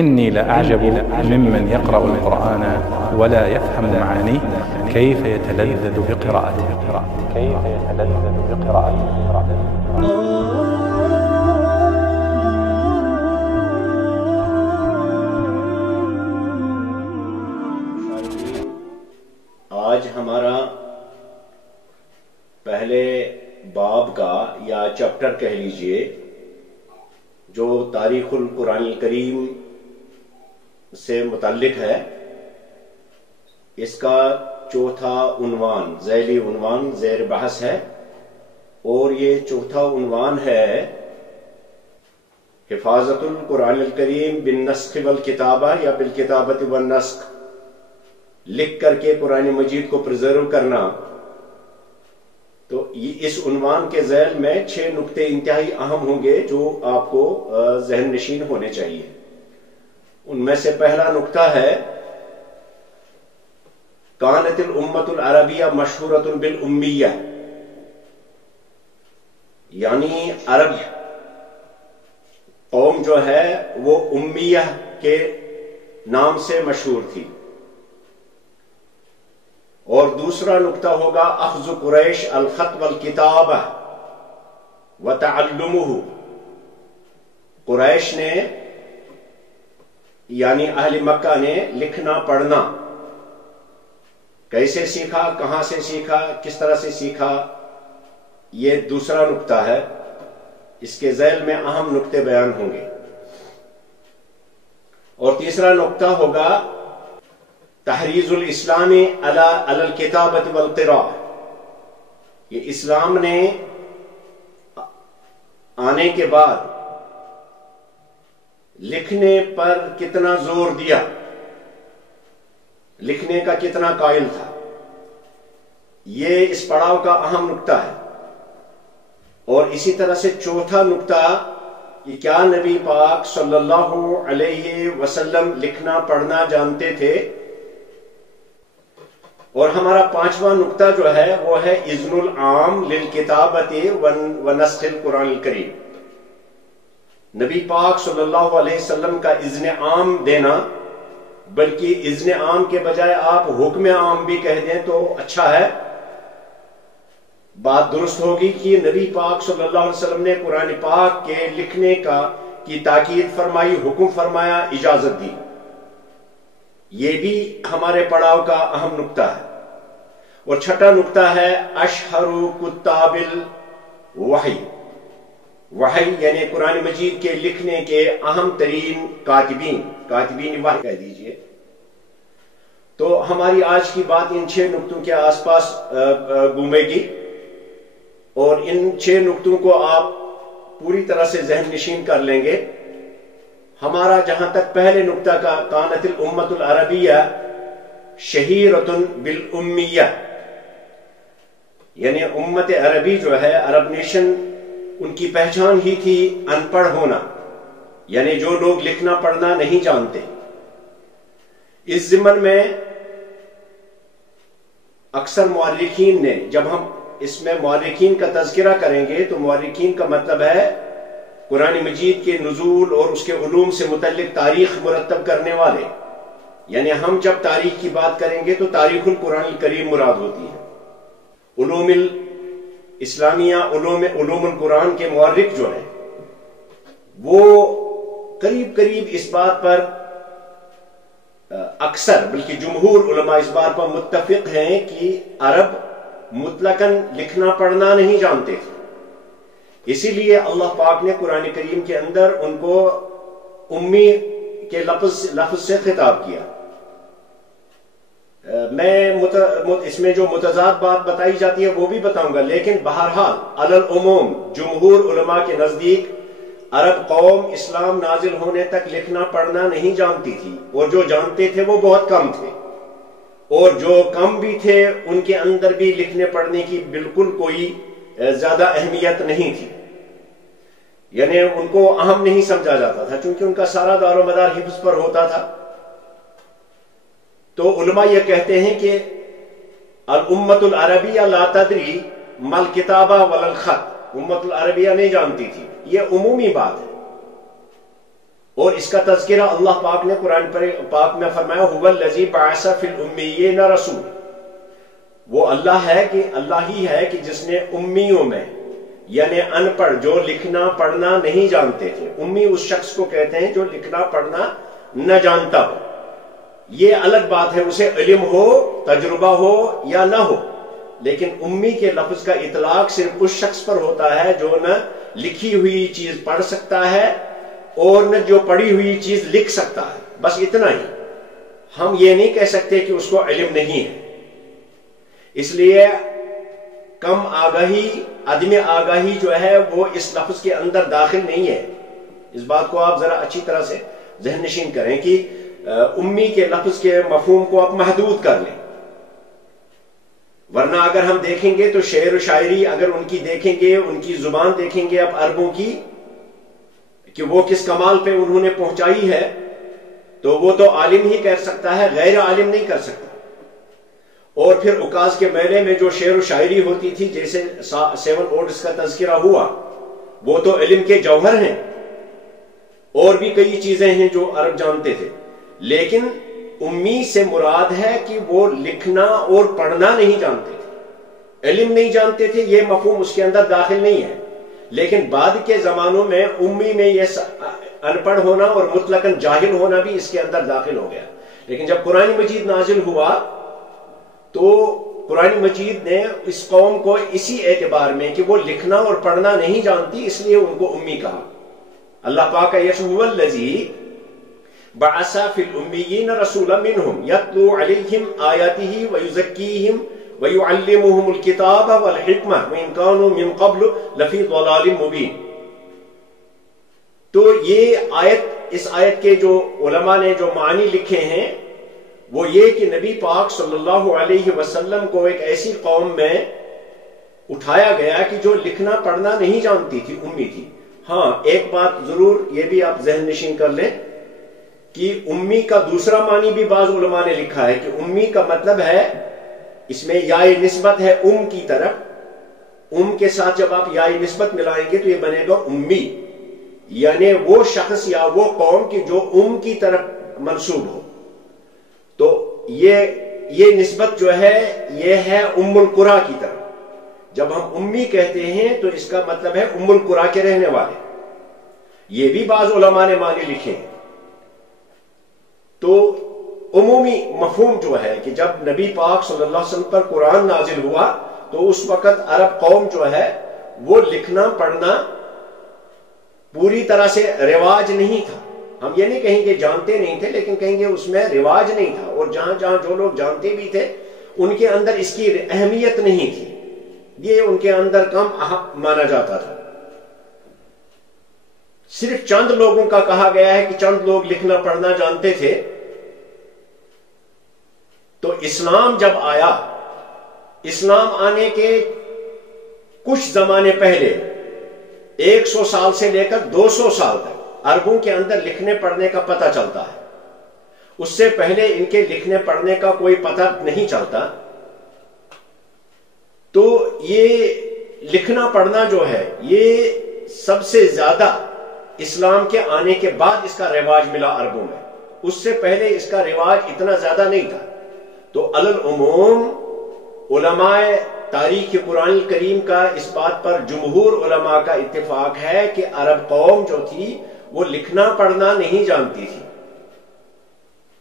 إني لأعجب ممن يقرأ القرآن ولا يفهم معانيه كيف يتلذذ بقراءته. آج ہمارا پہلے باب کا یا چیپٹر کہہ لیجئے جو تاریخ القرآن الکریم سے متعلق ہے، اس کا چوتھا عنوان ذیلی عنوان زیر بحث ہے، اور یہ چوتھا عنوان ہے حفاظت القرآن الکریم بالنسخ والکتابہ یا بالکتابۃ والنسخ، لکھ کر کے قرآن مجید کو پرزرو کرنا۔ تو اس عنوان کے ذیل میں 6 نکتے انتہائی اہم ہوں گے جو آپ کو ذہن نشین ہونے چاہیے۔ ان میں سے پہلا نکتہ ہے کانت الامۃ العربیہ مشہورۃ بالامیہ، یعنی عرب قوم جو ہے وہ امیہ کے نام سے مشہور تھی۔ اور دوسرا نکتہ ہوگا اخذ قریش الخط والکتابہ وتعلمہ، قریش نے یعنی اہل مکہ نے لکھنا پڑھنا کیسے سیکھا، کہاں سے سیکھا، کس طرح سے سیکھا، یہ دوسرا نکتہ ہے۔ اس کے ذیل میں اہم نکتے بیان ہوں گے۔ اور تیسرا نکتہ ہوگا تحریض الاسلام علی الکتابۃ والقراءہ، یہ اسلام نے آنے کے بعد لکھنے پر کتنا زور دیا، لکھنے کا کتنا قائل تھا، یہ اس پڑاؤ کا اہم نکتہ ہے۔ اور اسی طرح سے چوتھا نکتہ کہ کیا نبی پاک صلی اللہ علیہ وسلم لکھنا پڑھنا جانتے تھے۔ اور ہمارا پانچواں نکتہ جو ہے وہ ہے اذن العام للکتابۃ ونسخ القرآن الکریم، نبی پاک صلی اللہ علیہ وسلم کا اذن عام دینا، بلکہ اذن عام کے بجائے آپ حکم عام بھی کہہ دیں تو اچھا ہے، بات درست ہوگی کہ نبی پاک صلی اللہ علیہ وسلم نے قرآن پاک کے لکھنے کی تاکید فرمائی، حکم فرمایا، اجازت دی۔ یہ بھی ہمارے پڑاؤ کا اہم نکتہ ہے۔ اور چھٹا نکتہ ہے اشہر کتاب الوحی، وحی یعنی قرآن مجید کے لکھنے کے اہم ترین کاتبین وحی کہہ دیجئے۔ تو ہماری آج کی بات ان 6 نکتوں کے آس پاس گھومے گی، اور ان 6 نکتوں کو آپ پوری طرح سے ذہن نشین کر لیں گے۔ ہمارا جہاں تک پہلے نکتہ کا کانت الامۃ العربیہ شہیرۃ بالامیہ، یعنی امت عربی جو ہے، عرب نیشن، ان کی پہچان ہی تھی ان پڑھ ہونا، یعنی جو لوگ لکھنا پڑھنا نہیں جانتے۔ اس ضمن میں اکثر مورخین نے، جب ہم اس میں مورخین کا تذکرہ کریں گے تو مورخین کا مطلب ہے قرآن مجید کے نزول اور اس کے علوم سے متعلق تاریخ مرتب کرنے والے، یعنی ہم جب تاریخ کی بات کریں گے تو تاریخ القرآن الکریم مراد ہوتی ہے۔ علوم الاسلامیہ، علوم القرآن کے مورخ جو ہیں وہ قریب اس بات پر اکثر بلکہ جمہور علماء اس بات پر متفق ہیں کہ عرب مطلقاً لکھنا پڑھنا نہیں جانتے تھے، اسی لیے اللہ پاک نے قرآن کریم کے اندر ان کو امی کے لفظ سے خطاب کیا۔ میں اس میں جو متضاد بات بتائی جاتی ہے وہ بھی بتاؤں گا، لیکن بہرحال علی العموم جمہور علماء کے نزدیک عرب قوم اسلام نازل ہونے تک لکھنا پڑھنا نہیں جانتی تھی، اور جو جانتے تھے وہ بہت کم تھے، اور جو کم بھی تھے ان کے اندر بھی لکھنے پڑھنے کی بالکل کوئی زیادہ اہمیت نہیں تھی، یعنی ان کو اہم نہیں سمجھا جاتا تھا، چونکہ ان کا سارا دار و مدار حفظ پر ہوتا تھا۔ تو علماء یہ کہتے ہیں کہ الامت العربیہ لا تدری مل کتابہ ولا الخط، امت العربیہ نہیں جانتی تھی، یہ عمومی بات ہے۔ اور اس کا تذکرہ اللہ پاک نے قرآن پاک میں فرمایا هو الذی بعث فی الامیین رسول، وہ اللہ ہے کہ اللہ ہی ہے کہ جس نے امیوں میں یعنی ان پڑھ جو لکھنا پڑھنا نہیں جانتے تھے، امی اس شخص کو کہتے ہیں جو لکھنا پڑھنا نہ جانتا ہو، یہ الگ بات ہے اسے علم ہو تجربہ ہو یا نہ ہو، لیکن امی کے لفظ کا اطلاق صرف اس شخص پر ہوتا ہے جو نہ لکھی ہوئی چیز پڑھ سکتا ہے اور نہ جو پڑھی ہوئی چیز لکھ سکتا ہے، بس اتنا ہی۔ ہم یہ نہیں کہہ سکتے کہ اس کو علم نہیں ہے، اس لیے کم آگاہی عدم آگاہی جو ہے وہ اس لفظ کے اندر داخل نہیں ہے۔ اس بات کو آپ ذرا اچھی طرح سے ذہن نشین کریں کہ امی کے لفظ کے مفہوم کو آپ محدود کر لیں، ورنہ اگر ہم دیکھیں گے تو شعر و شاعری اگر ان کی دیکھیں گے، ان کی زبان دیکھیں گے اب عربوں کی کہ وہ کس کمال پہ انہوں نے پہنچائی ہے، تو وہ تو عالم ہی کر سکتا ہے، غیر عالم نہیں کر سکتا۔ اور پھر عکاظ کے میلے میں جو شعر و شاعری ہوتی تھی، جیسے 7 اوڈس کا تذکرہ ہوا، وہ تو علم کے جوہر ہیں، اور بھی کئی چیزیں ہیں جو عرب جانتے تھے، لیکن امی سے مراد ہے کہ وہ لکھنا اور پڑھنا نہیں جانتے تھے، علم نہیں جانتے تھے، یہ مفہوم اس کے اندر داخل نہیں ہے۔ لیکن بعد کے زمانوں میں امی میں یہ ان پڑھ ہونا اور مطلقاً جاہل ہونا بھی اس کے اندر داخل ہو گیا۔ لیکن جب قرآن مجید نازل ہوا تو قرآن مجید نے اس قوم کو اسی اعتبار میں کہ وہ لکھنا اور پڑھنا نہیں جانتی، اس لیے ان کو امی کہا۔ اللہ پاک کا یہ هو الذی بعث فی الامیین رسولا منہم یتلو علیہم آیاتہ ویزکیہم ویعلمہم الکتاب والحکمہ وان کانوا من قبل لفی ضلال مبین۔ تو یہ آیت، اس آیت کے جو علماء نے جو معنی لکھے ہیں وہ یہ کہ نبی پاک صلی اللہ علیہ وسلم کو ایک ایسی قوم میں اٹھایا گیا کہ جو لکھنا پڑھنا نہیں جانتی تھی، امی تھی۔ ہاں ایک بات ضرور یہ بھی آپ ذہن نشین کر لیں کہ امی کا دوسرا معنی بھی بعض علماء نے لکھا ہے کہ امی کا مطلب ہے، اس میں یا نسبت ہے کی طرف، کے ساتھ جب آپ یا نسبت ملائیں گے تو یہ بنے گا امی، یعنی وہ شخص یا وہ قوم کی جو کی طرف منسوب ہو۔ تو یہ نسبت جو ہے یہ ہے القریٰ کی طرف۔ جب ہم امی کہتے ہیں تو اس کا مطلب ہے القریٰ کے رہنے والے، یہ بھی بعض علماء نے معنی لکھے ہیں۔ تو عمومی مفہوم جو ہے کہ جب نبی پاک صلی اللہ علیہ وسلم پر قرآن نازل ہوا تو اس وقت عرب قوم جو ہے وہ لکھنا پڑھنا پوری طرح سے رواج نہیں تھا۔ ہم یہ نہیں کہیں گے جانتے نہیں تھے، لیکن کہیں گے اس میں رواج نہیں تھا، اور جہاں جہاں جو لوگ جانتے بھی تھے ان کے اندر اس کی اہمیت نہیں تھی، یہ ان کے اندر کم اہم مانا جاتا تھا۔ صرف چند لوگوں کا کہا گیا ہے کہ چند لوگ لکھنا پڑھنا جانتے تھے۔ تو اسلام جب آیا، اسلام آنے کے کچھ زمانے پہلے 100 سال سے لے کر 200 سال تک عربوں کے اندر لکھنے پڑھنے کا پتہ چلتا ہے، اس سے پہلے ان کے لکھنے پڑھنے کا کوئی پتہ نہیں چلتا۔ تو یہ لکھنا پڑھنا جو ہے یہ سب سے زیادہ اسلام کے آنے کے بعد اس کا رواج ملا عربوں میں، اس سے پہلے اس کا رواج اتنا زیادہ نہیں تھا۔ تو علی العموم علماء تاریخ قرآن کریم کا اس بات پر جمہور علماء کا اتفاق ہے کہ عرب قوم جو تھی وہ لکھنا پڑھنا نہیں جانتی تھی،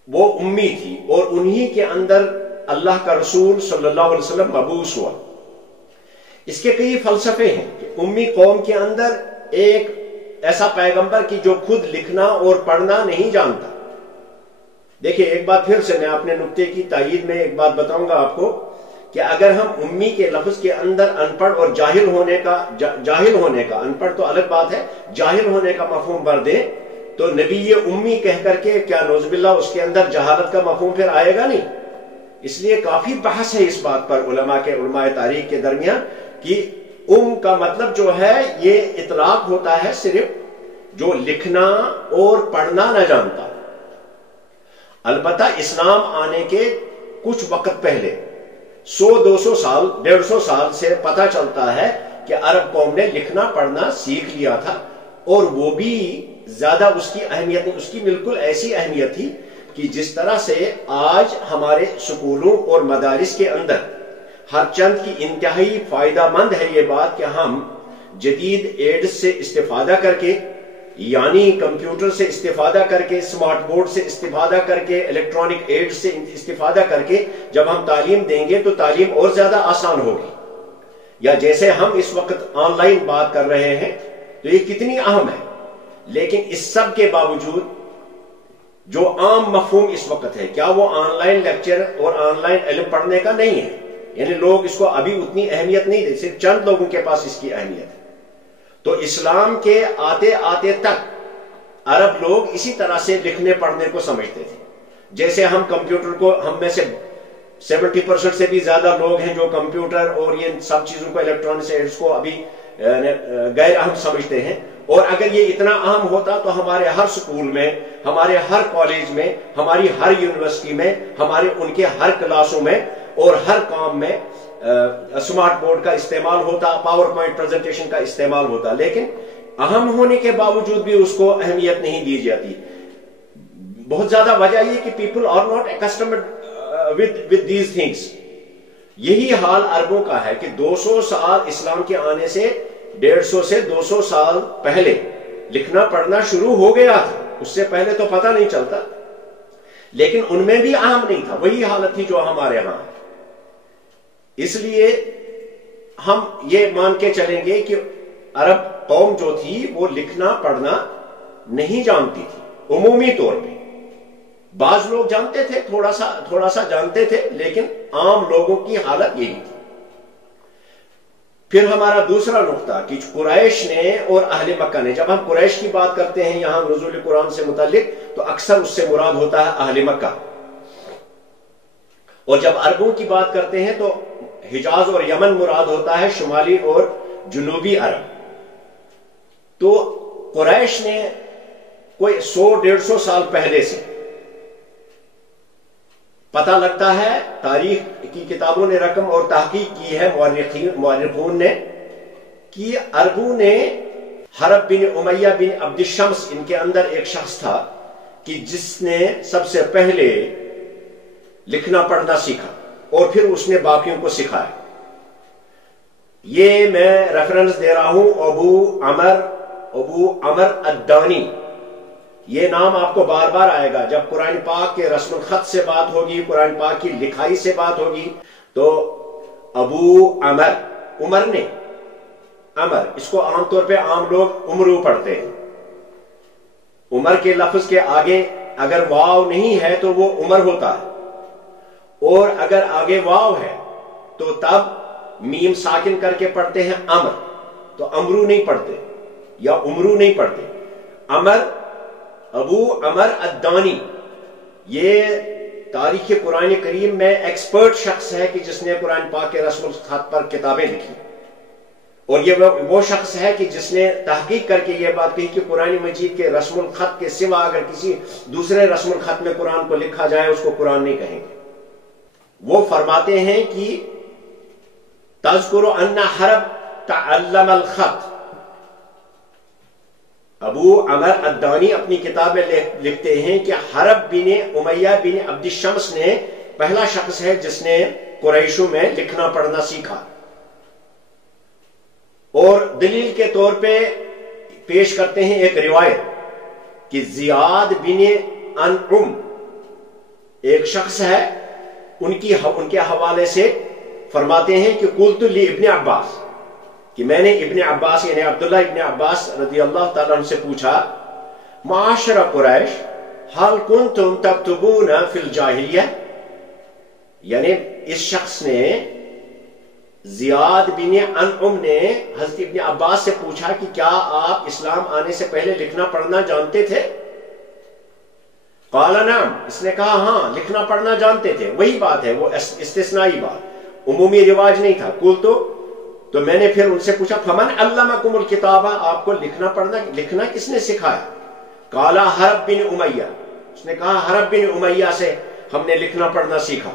وہ امی تھی، اور انہی کے اندر اللہ کا رسول صلی اللہ علیہ وسلم مبعوث ہوا۔ اس کے کئی فلسفے ہیں کہ امی قوم کے اندر ایک ایسا پیغمبر کی جو خود لکھنا اور پڑھنا نہیں جانتا۔ دیکھیں ایک بات پھر سے میں اپنے نقطے کی تائید میں ایک بات بتاؤں گا آپ کو کہ اگر ہم امی کے لفظ کے اندر ان پڑھ اور جاہل ہونے کا ان پڑھ تو الگ بات ہے، جاہل ہونے کا مفہوم بھر دیں تو نبی امی کہہ کر کے کیا نعوذ باللہ اس کے اندر جہالت کا مفہوم پھر آئے گا نہیں؟ اس لیے کافی بحث ہے اس بات پر علماء تاریخ کے درمیان کہ کا مطلب جو ہے یہ اطلاق ہوتا ہے صرف جو لکھنا اور پڑھنا نہ جانتا۔ البتہ اسلام آنے کے کچھ وقت پہلے 100-200 سال 150 سال سے پتہ چلتا ہے کہ عرب قوم نے لکھنا پڑھنا سیکھ لیا تھا، اور وہ بھی زیادہ اس کی اہمیت نہیں، اس کی بالکل ایسی اہمیت تھی کہ جس طرح سے آج ہمارے سکولوں اور مدارس کے اندر ہر چند کی انتہائی فائدہ مند ہے یہ بات کہ ہم جدید ایڈز سے استفادہ کر کے، یعنی کمپیوٹر سے استفادہ کر کے، سمارٹ بورڈ سے استفادہ کر کے، الیکٹرانک ایڈز سے استفادہ کر کے جب ہم تعلیم دیں گے تو تعلیم اور زیادہ آسان ہوگی. یا جیسے ہم اس وقت آن لائن بات کر رہے ہیں تو یہ کتنی اہم ہے، لیکن اس سب کے باوجود جو عام مفہوم اس وقت ہے کیا وہ آن لائن لیکچر اور آن لائن علم پڑھنے کا نہیں ہے. یعنی لوگ اس کو ابھی اتنی اہمیت نہیں دے، صرف چند لوگوں کے پاس اس کی اہمیت ہے. تو اسلام کے آتے آتے تک عرب لوگ اسی طرح سے لکھنے پڑھنے کو سمجھتے تھے. جیسے ہم کمپیوٹر کو، ہم میں سے 70% سے بھی زیادہ لوگ ہیں جو کمپیوٹر اور یہ سب چیزوں کو، الیکٹرانکس ایڈز کو ابھی غیر اہم سمجھتے ہیں. اور اگر یہ اتنا اہم ہوتا تو ہمارے ہر سکول میں، ہمارے ہر کالج میں، ہماری ہر یونیورسٹی میں، ہمارے ان کے ہر کلاسوں میں اور ہر کام میں سمارٹ بورڈ کا استعمال ہوتا، پاور پوائنٹ پریزنٹیشن کا استعمال ہوتا. لیکن اہم ہونے کے باوجود بھی اس کو اہمیت نہیں دی جاتی. بہت زیادہ وجہ یہ کہ people are not accustomed with these things. یہی حال عربوں کا ہے کہ 200 سال اسلام کے آنے سے 150 سے 200 سال پہلے لکھنا پڑھنا شروع ہو گیا تھا. اس سے پہلے تو پتہ نہیں چلتا، لیکن ان میں بھی اہم نہیں تھا. وہی حالت تھی جو ہمارے ہاں ہے. اس لیے ہم یہ مان کے چلیں گے کہ عرب قوم جو تھی وہ لکھنا پڑھنا نہیں جانتی تھی عمومی طور پہ. بعض لوگ جانتے تھے، تھوڑا سا جانتے تھے، لیکن عام لوگوں کی حالت یہی تھی. پھر ہمارا دوسرا نقطہ کہ قریش نے اور اہل مکہ نے، جب ہم قریش کی بات کرتے ہیں یہاں نزول قرآن سے متعلق تو اکثر اس سے مراد ہوتا ہے اہل مکہ، اور جب عربوں کی بات کرتے ہیں تو حجاز اور یمن مراد ہوتا ہے، شمالی اور جنوبی عرب. تو قریش نے کوئی 100-150 سال پہلے سے پتہ لگتا ہے، تاریخ کی کتابوں نے رقم اور تحقیق کی ہے مورخین نے، کہ عربوں نے حرب بن امیہ بن عبد الشمس، ان کے اندر ایک شخص تھا کہ جس نے سب سے پہلے لکھنا پڑھنا سیکھا اور پھر اس نے باقیوں کو سکھایا. یہ میں ریفرنس دے رہا ہوں ابو عمر الدانی. یہ نام آپ کو بار بار آئے گا جب قرآن پاک کے رسم الخط سے بات ہوگی، قرآن پاک کی لکھائی سے بات ہوگی. تو ابو عمر نے، عمر اس کو عام طور پہ عام لوگ عمرو پڑھتے ہیں. عمر کے لفظ کے آگے اگر واو نہیں ہے تو وہ عمر ہوتا ہے، اور اگر آگے واو ہے تو تب میم ساکن کر کے پڑھتے ہیں امر، تو امرو نہیں پڑھتے یا عمرو نہیں پڑھتے. ابو عمر الدانی یہ تاریخ قرآن کریم میں ایکسپرٹ شخص ہے کہ جس نے قرآن پاک کے رسم الخط پر کتابیں لکھی، اور یہ وہ شخص ہے کہ جس نے تحقیق کر کے یہ بات کہی کہ قرآن مجید کے رسم الخط کے سوا اگر کسی دوسرے رسم الخط میں قرآن کو لکھا جائے اس کو قرآن نہیں کہیں گے. وہ فرماتے ہیں کہ تذکر ان حرب تعلم الخط. ابو عمر الدانی اپنی کتاب میں لکھتے ہیں کہ حرب بن امیہ بن عبد الشمس نے پہلا شخص ہے جس نے قریشوں میں لکھنا پڑھنا سیکھا. اور دلیل کے طور پہ پیش کرتے ہیں ایک روایت کہ زیاد بن انعم ایک شخص ہے، ان کے حوالے سے فرماتے ہیں کہ قلت لابن عباس، کہ میں نے ابن عباس یعنی عبداللہ ابن عباس رضی اللہ تعالیٰ عنہ سے پوچھا، معاشر قریش حال کنتم تکتبون فی الجاہلیہ. یعنی اس شخص نے، زیاد بن انعم نے حضرت ابن عباس سے پوچھا کہ کیا آپ اسلام آنے سے پہلے لکھنا پڑھنا جانتے تھے؟ قال نعم، اس نے کہا ہاں لکھنا پڑھنا جانتے تھے. وہی بات ہے، وہ استثنائی بات، عمومی رواج نہیں تھا. تو میں نے پھر ان سے پوچھا فمن علمکم الکتابہ، آپ کو لکھنا کس نے سکھایا؟ قال حرب بن امیہ، اس نے کہا حرب بن امیہ سے ہم نے لکھنا پڑھنا سیکھا.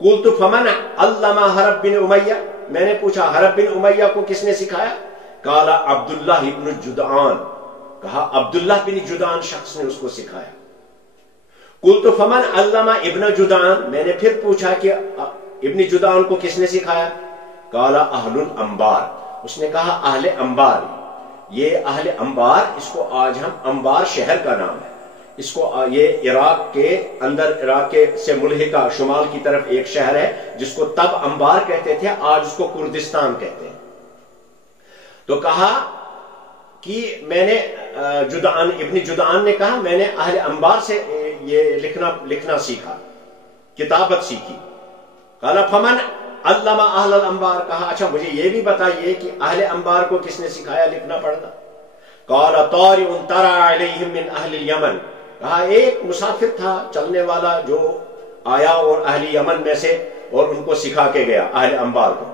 قلت فمن علم حرب بن امیہ، میں نے پوچھا حرب بن امیہ کو کس نے سکھایا؟ قال عبداللہ ابن جدعان، کہا عبداللہ بن جدعان شخص نے اس کو سکھایا. قلت فمن علم ابن جدعان، میں نے پھر پوچھا کہ ابن جدعان کو کس نے سکھایا؟ قال اہل الانبار، اس نے کہا اہل انبار. یہ اہل انبار، اس کو آج ہم انبار شہر کا نام ہے، اس کو یہ عراق کے اندر، عراق کے سے ملحقہ شمال کی طرف ایک شہر ہے جس کو تب انبار کہتے تھے، آج اس کو کردستان کہتے ہیں. تو کہا کہ میں نے ابن جدعان نے کہا میں نے اہل انبار سے یہ لکھنا سیکھا، کتابت سیکھی. قال فمن علم اہل الانبار، کہا اچھا مجھے یہ بھی بتائیے کہ اہل انبار کو کس نے سکھایا لکھنا پڑھنا؟ قال طارئ طرأ علیہم من اہل الیمن، کہا ایک مسافر تھا چلنے والا جو آیا اور اہل یمن میں سے، اور ان کو سکھا کے گیا اہل انبار کو.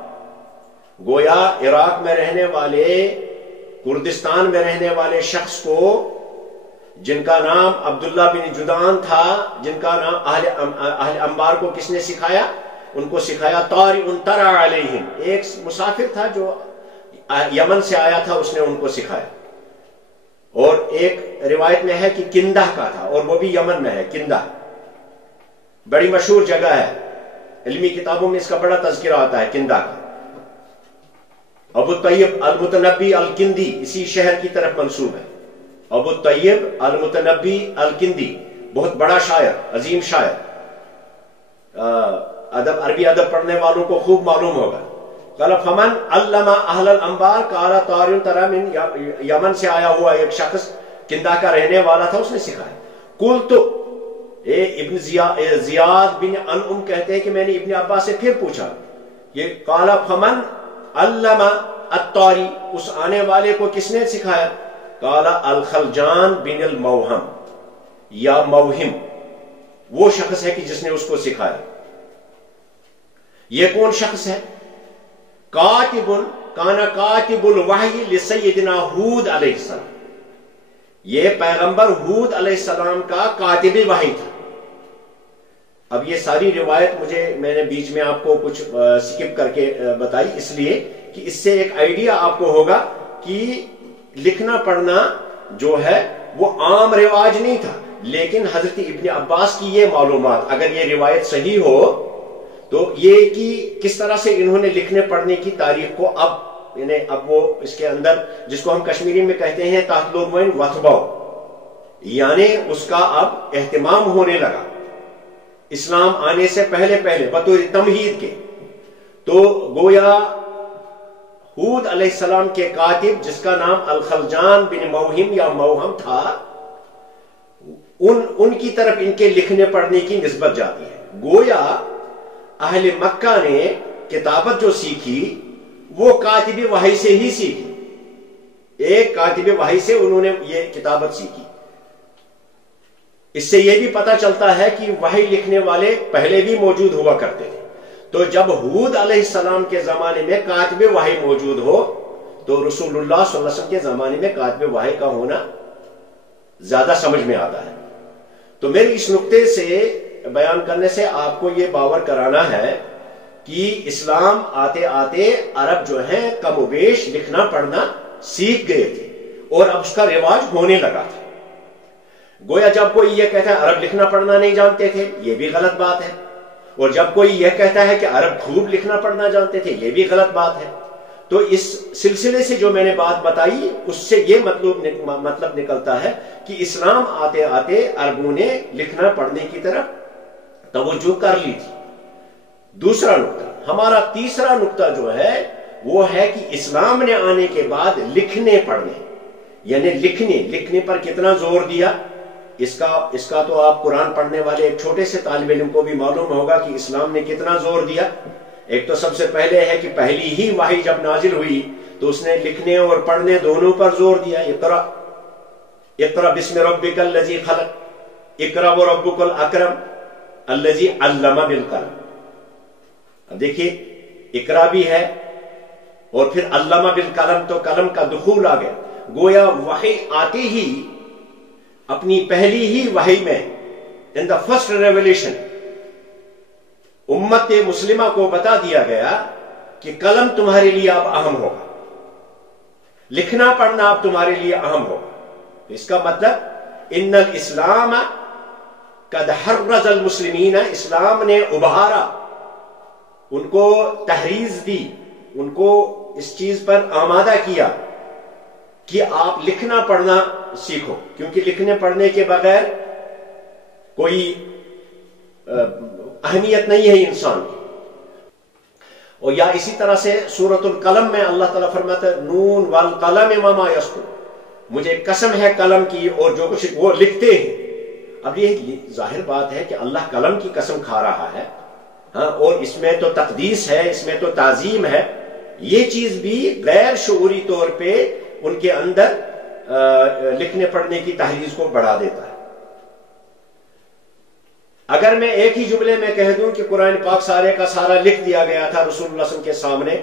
گویا عراق میں رہنے والے، کردستان میں رہنے والے شخص کو جن کا نام عبداللہ بن جدعان تھا، جن کا نام اہل انبار کو کس نے سکھایا؟ ان کو سکھایا طارئ طرأ علیہم، ایک مسافر تھا جو یمن سے آیا تھا، اس نے ان کو سکھایا. اور ایک روایت میں ہے کہ کندہ کا تھا، اور وہ بھی یمن میں ہے. کندہ بڑی مشہور جگہ ہے، علمی کتابوں میں اس کا بڑا تذکرہ آتا ہے کندہ کا. ابو طیب المتنبی الکندی اسی شہر کی طرف منسوب ہے. ابو طیب المتنبی الکندی بہت بڑا شاعر، عظیم شاعر، عربی ادب پڑھنے والوں کو خوب معلوم ہوگا. قال فمن علم اہل الانبار، قال طارئ طرأ من، یمن سے آیا ہوا ایک شخص کندہ کا رہنے والا تھا، اس نے سکھایا. قلت، ابن زیاد بن انعم کہتے ہیں کہ میں نے ابن عباس سے پھر پوچھا، یہ قال فمن علم الطاری، اس آنے والے کو کس نے سکھایا؟ قال الخلجان بن الموہم، یا موہم وہ شخص ہے کہ جس نے اس کو سکھایا. یہ کون شخص ہے؟ کاتب کانا کاتب الوحی لسیدنا ہود علیہ السلام، یہ پیغمبر ہود علیہ السلام کا کاتب وحی تھا. اب یہ ساری روایت میں نے بیچ میں آپ کو کچھ سکپ کر کے بتائی، اس لیے کہ اس سے ایک آئیڈیا آپ کو ہوگا کہ لکھنا پڑھنا جو ہے وہ عام رواج نہیں تھا. لیکن حضرت ابن عباس کی یہ معلومات، اگر یہ روایت صحیح ہو تو یہ کہ کس طرح سے انہوں نے لکھنے پڑھنے کی تاریخ کو اب وہ اس کے اندر جس کو ہم کشمیری میں کہتے ہیں تحت المعین وتھباؤ، یعنی اس کا اب اہتمام ہونے لگا اسلام آنے سے پہلے بطور تمہید کے. تو گویا ہود علیہ السلام کے کاتب جس کا نام الخلجان بن موہم یا موہم تھا، ان کی طرف ان کے لکھنے پڑھنے کی نسبت جاتی ہے. گویا اہل مکہ نے کتابت جو سیکھی وہ کاتب وحی سے ہی سیکھی، ایک کاتب وحی سے انہوں نے یہ کتابت سیکھی. اس سے یہ بھی پتا چلتا ہے کہ وحی لکھنے والے پہلے بھی موجود ہوا کرتے تھے. تو جب ہود علیہ السلام کے زمانے میں کاتب وحی موجود ہو تو رسول اللہ صلی اللہ علیہ وسلم کے زمانے میں کاتب وحی کا ہونا زیادہ سمجھ میں آتا ہے. تو میری اس نقطے سے بیان کرنے سے آپ کو یہ باور کرانا ہے کہ اسلام آتے آتے عرب جو ہیں کم و بیش لکھنا پڑھنا سیکھ گئے تھے اور اب اس کا رواج ہونے لگا تھا. گویا جب کوئی یہ کہتا ہے عرب لکھنا پڑھنا نہیں جانتے تھے، یہ بھی غلط بات ہے. اور جب کوئی یہ کہتا ہے کہ عرب خوب لکھنا پڑھنا جانتے تھے، یہ بھی غلط بات ہے. تو اس سلسلے سے جو میں نے بات بتائی اس سے یہ مطلب نکلتا ہے کہ اسلام آتے آتے عربوں نے لکھنا پڑھنے کی طرف توجہ کر لی تھی. دوسرا نقطہ، ہمارا تیسرا نقطہ جو ہے وہ ہے کہ اسلام نے آنے کے بعد لکھنے پڑھنے، یعنی لکھنے پر کتنا زور دیا. اس کا تو آپ قرآن پڑھنے والے ایک چھوٹے سے طالب علم کو بھی معلوم ہوگا کہ اسلام نے کتنا زور دیا. ایک تو سب سے پہلے ہے کہ پہلی ہی وحی جب نازل ہوئی تو اس نے لکھنے اور پڑھنے دونوں پر زور دیا. اقرا بسم ربک الذی خلق، اقرا وربک الاکرم الذی علم بالقلم. اب دیکھیے اقرا بھی ہے اور پھر علم بالقلم، تو قلم کا دخول آ گیا. گویا وحی آتی ہی اپنی پہلی ہی وحی میں ان دا فرسٹ ریولیشن امت مسلمہ کو بتا دیا گیا کہ قلم تمہارے لیے اب اہم ہوگا، لکھنا پڑھنا اب تمہارے لیے اہم ہوگا. تو اس کا مطلب ان الاسلام قد حرز المسلمین، اسلام نے ابھارا، ان کو تحریض دی، ان کو اس چیز پر آمادہ کیا کہ آپ لکھنا پڑھنا سیکھو، کیونکہ لکھنے پڑھنے کے بغیر کوئی اہمیت نہیں ہے انسان کی۔ اور یا اسی طرح سے سورۃ القلم میں اللہ تعالیٰ فرماتا ہے نون والقلم وما یسطرون، مجھے قسم ہے قلم کی اور جو کچھ وہ لکھتے ہیں۔ اب یہ ظاہر بات ہے کہ اللہ قلم کی قسم کھا رہا ہے، ہاں، اور اس میں تو تقدیس ہے، اس میں تو تعظیم ہے، یہ چیز بھی غیر شعوری طور پہ ان کے اندر لکھنے پڑھنے کی تحریض کو بڑھا دیتا ہے۔ اگر میں ایک ہی جملے میں کہہ دوں کہ قرآن پاک سارے کا سارا لکھ دیا گیا تھا رسول اللہ صلی اللہ علیہ وسلم کے سامنے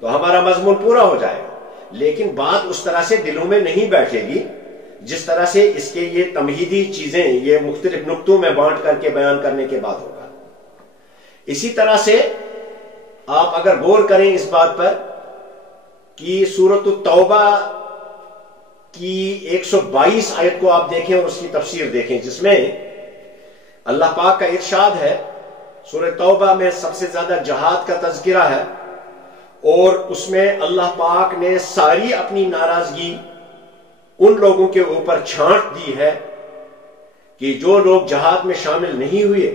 تو ہمارا مضمون پورا ہو جائے گا، لیکن بات اس طرح سے دلوں میں نہیں بیٹھے گی جس طرح سے اس کے یہ تمہیدی چیزیں یہ مختلف نقطوں میں بانٹ کر کے بیان کرنے کے بعد ہوگا۔ اسی طرح سے آپ اگر غور کریں اس بات پر کہ سورۃ التوبہ کی 122 آیت کو آپ دیکھیں اور اس کی تفسیر دیکھیں، جس میں اللہ پاک کا ارشاد ہے، سورہ توبہ میں سب سے زیادہ جہاد کا تذکرہ ہے، اور اس میں اللہ پاک نے ساری اپنی ناراضگی ان لوگوں کے اوپر چھانٹ دی ہے کہ جو لوگ جہاد میں شامل نہیں ہوئے۔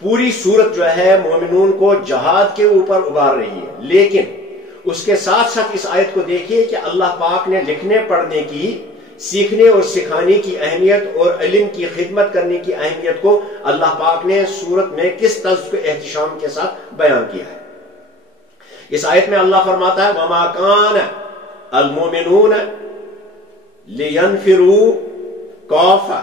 پوری سورت جو ہے مومنون کو جہاد کے اوپر ابھار رہی ہے، لیکن اس کے ساتھ ساتھ اس آیت کو دیکھیے کہ اللہ پاک نے لکھنے پڑھنے کی، سیکھنے اور سکھانے کی اہمیت اور علم کی خدمت کرنے کی اہمیت کو اللہ پاک نے سورت میں کس طرز کے احتشام کے ساتھ بیان کیا ہے۔ اس آیت میں اللہ فرماتا ہے وَمَا كَانَ الْمُؤْمِنُونَ لِيَنْفِرُوا كَافَّةً،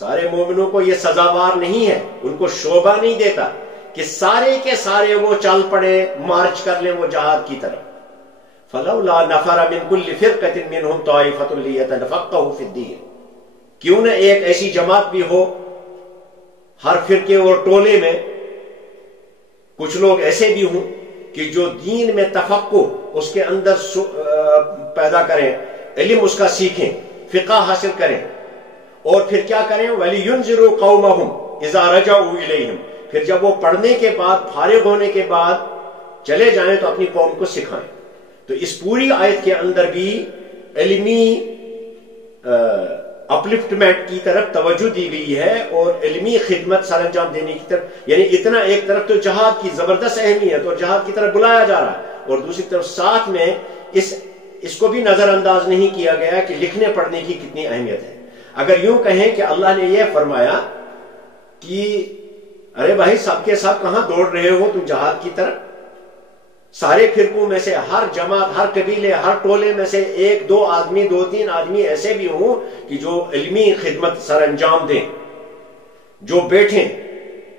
سارے مومنوں کو یہ سزاوار نہیں ہے، ان کو شعبہ نہیں دیتا کہ سارے کے سارے وہ چل پڑے، مارچ کر لیں وہ جہاد کی طرف۔ فَلَوْلَا نَفَرَ مِن كُلِّ فِرْقَةٍ مِّنْهُمْ طَائِفَةٌ لِيَتَفَقَّهُوا فِي الدِّينِ، کیوں نہ ایک ایسی جماعت بھی ہو، ہر فرقے اور ٹولے میں کچھ لوگ ایسے بھی ہوں کہ جو دین میں تفقہ اس کے اندر پیدا کریں، علم اس کا سیکھیں، فقہ حاصل کریں، اور پھر کیا کریں وَلِيُنذِرُوا قَوْمَهُمْ إِذَا رَجَعُوا إِلَيْهِمْ، پھر جب وہ پڑھنے کے بعد، فارغ ہونے کے بعد چلے جائیں تو اپنی قوم کو سکھائیں۔ تو اس پوری آیت کے اندر بھی علمی اپلفٹمنٹ کی طرف توجہ دی گئی ہے اور علمی خدمت سر انجام دینے کی طرف، یعنی اتنا ایک طرف تو جہاد کی زبردست اہمیت اور جہاد کی طرف بلایا جا رہا ہے، اور دوسری طرف ساتھ میں اس کو بھی نظر انداز نہیں کیا گیا کہ لکھنے پڑھنے کی کتنی اہمیت ہے۔ اگر یوں کہیں کہ اللہ نے یہ فرمایا کہ ارے بھائی سب کے سب کہاں دوڑ رہے ہو تم جہاد کی طرف، سارے فرقوں میں سے ہر جماعت، ہر قبیلے، ہر ٹولے میں سے ایک دو آدمی، دو تین آدمی ایسے بھی ہوں کہ جو علمی خدمت سر انجام دیں، جو بیٹھیں،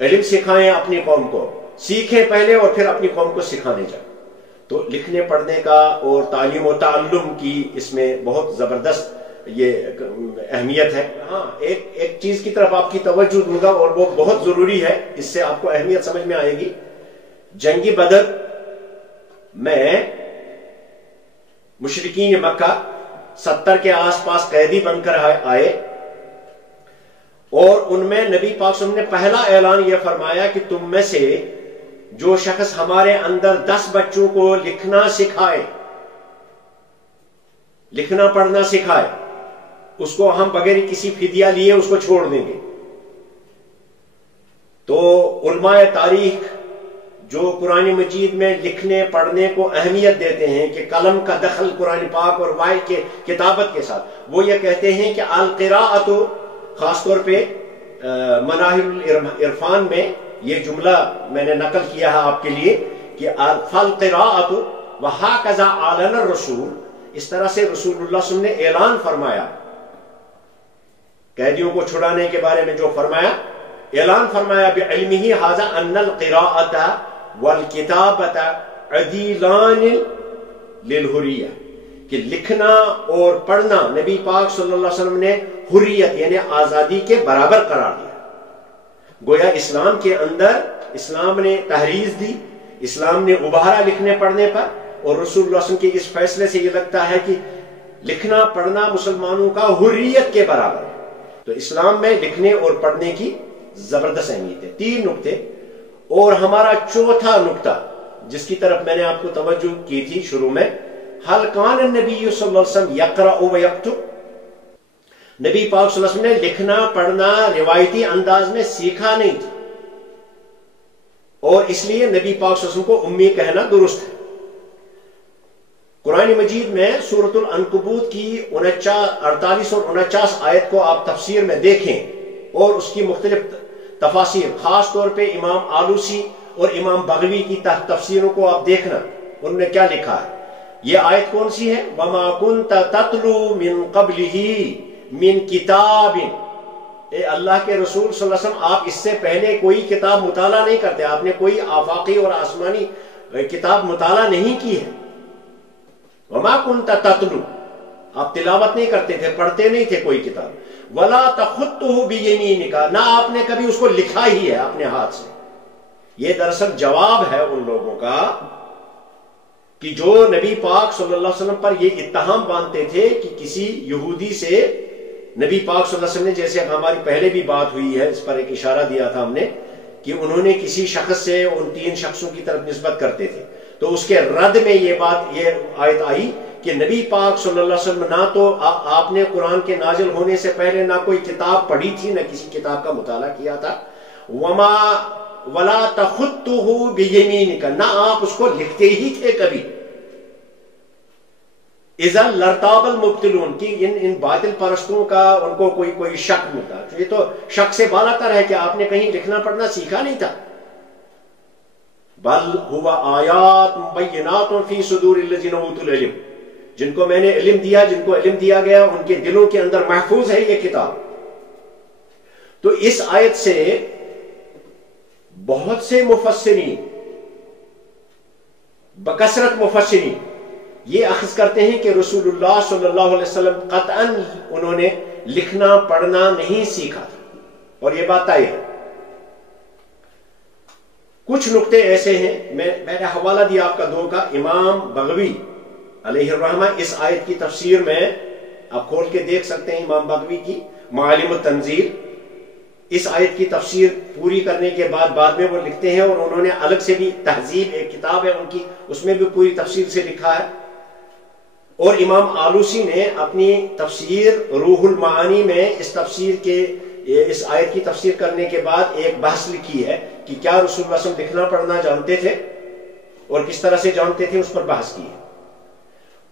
علم سکھائیں، اپنی قوم کو سیکھیں پہلے اور پھر اپنی قوم کو سکھانے جائیں۔ تو لکھنے پڑھنے کا اور تعلیم و تعلم کی اس میں بہت زبردست یہ اہمیت ہے۔ ہاں، ایک چیز کی طرف آپ کی توجہ دوں گا اور وہ بہت ضروری ہے، اس سے آپ کو اہمیت سمجھ میں آئے گی۔ جنگی بدر میں مشرکین مکہ 70 کے آس پاس قیدی بن کر آئے، اور ان میں نبی پاک صلی اللہ علیہ وسلم نے پہلا اعلان یہ فرمایا کہ تم میں سے جو شخص ہمارے اندر 10 بچوں کو لکھنا سکھائے، لکھنا پڑھنا سکھائے، اس کو ہم بغیر کسی فدیہ لیے اس کو چھوڑ دیں گے۔ تو علماء تاریخ جو قرآن مجید میں لکھنے پڑھنے کو اہمیت دیتے ہیں کہ قلم کا دخل قرآن پاک اور وحی کے کتابت کے ساتھ، وہ یہ کہتے ہیں کہ القراءۃ، خاص طور پہ مناہل العرفان میں یہ جملہ میں نے نقل کیا ہے آپ کے لیے کہ فالقراءۃ وہکذا اعلن الرسول، اس طرح سے رسول اللہ صلی اللہ علیہ وسلم نے اعلان فرمایا، قیدیوں کو چھڑانے کے بارے میں جو فرمایا، اعلان فرمایا بعلمہ ھذا ان القراءۃ والکتابۃ عدیلان للحریہ، کہ لکھنا اور پڑھنا نبی پاک صلی اللہ علیہ وسلم نے حریت یعنی آزادی کے برابر قرار دیا۔ گویا اسلام کے اندر اسلام نے تحریض دی، اسلام نے ابھارا لکھنے پڑھنے پر، اور رسول اللہ صلی اللہ علیہ وسلم کے اس فیصلے سے یہ لگتا ہے کہ لکھنا پڑھنا مسلمانوں کا حریت کے برابر ہے. تو اسلام میں لکھنے اور پڑھنے کی زبردست اہمیت ہے. 3 نقطے. اور ہمارا چوتھا نقطہ جس کی طرف میں نے آپ کو توجہ کی تھی شروع میں، حل کان النبی صلی اللہ علیہ وسلم یقرأ و یکتب، نبی پاک صلی اللہ علیہ وسلم نے لکھنا پڑھنا روایتی انداز میں سیکھا نہیں تھا، اور اس لیے نبی پاک صلی اللہ علیہ وسلم کو امی کہنا درست ہے. قرآن مجید میں سورۃ العنکبوت کی 48 اور 49 آیت کو آپ تفسیر میں دیکھیں اور اس کی مختلف تفاسیر، خاص طور پہ امام آلوسی اور امام بغوی کی تفسیروں کو آپ دیکھنا، انہوں نے کیا لکھا ہے. یہ آیت کون سی ہے؟ وَمَا كُنْتَ تَتْلُو مِن قَبْلِهِ مِن كِتَابٍ. اے اللہ کے رسول صلی اللہ علیہ وسلم، آپ اس سے پہلے کوئی کتاب مطالعہ نہیں کرتے، آپ نے کوئی آفاقی اور آسمانی کتاب مطالعہ نہیں کی ہے. وَمَا كُنْتَ تَتْلُو، آپ تلاوت نہیں کرتے تھے، پڑھتے نہیں تھے کوئی کتاب. وَلَا تَخُطُّهُ بِيَمِينِكَ، نہ آپ نے کبھی اس کو لکھا ہی ہے اپنے ہاتھ سے. یہ دراصل جواب ہے ان لوگوں کا کہ جو نبی پاک صلی اللہ علیہ وسلم پر یہ اتہام باندھتے تھے کہ کسی یہودی سے نبی پاک صلی اللہ علیہ وسلم نے، جیسے ہماری پہلے بھی بات ہوئی ہے، اس پر ایک اشارہ دیا تھا ہم نے کہ انہوں نے کسی شخص سے ان 3 شخصوں کی طرف نسبت کرتے تھے، تو اس کے رد میں یہ آیت آئی کہ نبی پاک صلی اللہ علیہ وسلم نہ تو آپ نے قرآن کے نازل ہونے سے پہلے نہ کوئی کتاب پڑھی تھی، نہ کسی کتاب کا مطالعہ کیا تھا. وَلَا تَخُطُّهُ بِيَمِينِكَ، نہ آپ اس کو لکھتے ہی تھے کبھی. اِذًا لَارْتَابَ الْمُبْطِلُونَ، کہ ان باطل پرستوں کا ان کو کوئی شک ملتا. یہ تو شک سے بالا تر ہے کہ آپ نے کہیں لکھنا پڑھنا سیکھا نہیں تھا. بل هو آیات مبینات فی صدور الذین اوتوا العلم، جن کو میں نے علم دیا، جن کو علم دیا گیا، ان کے دلوں کے اندر محفوظ ہے یہ کتاب. تو اس آیت سے بہت سے مفسرین، بکثرت مفسرین یہ اخذ کرتے ہیں کہ رسول اللہ صلی اللہ علیہ وسلم قطعاً انہوں نے لکھنا پڑھنا نہیں سیکھا تھا، اور یہ بات طے ہے. کچھ نقطے ایسے ہیں، میں نے حوالہ دیا آپ کا 2 کا. امام بغوی علیہ الرحمہ اس آیت کی تفسیر میں آپ کھول کے دیکھ سکتے ہیں، امام بغوی کی معالم التنزیل. اس آیت کی تفسیر پوری کرنے کے بعد میں وہ لکھتے ہیں، اور انہوں نے الگ سے بھی تہذیب ایک کتاب ہے ان کی، اس میں بھی پوری تفسیر سے لکھا ہے. اور امام آلوسی نے اپنی تفسیر روح المعانی میں اس آیت کی تفسیر کرنے کے بعد ایک بحث لکھی ہے کہ کیا رسول اللہ صلی اللہ علیہ وسلم لکھنا پڑھنا جانتے تھے اور کس طرح سے جانتے تھے، اس پر بحث کی ہے.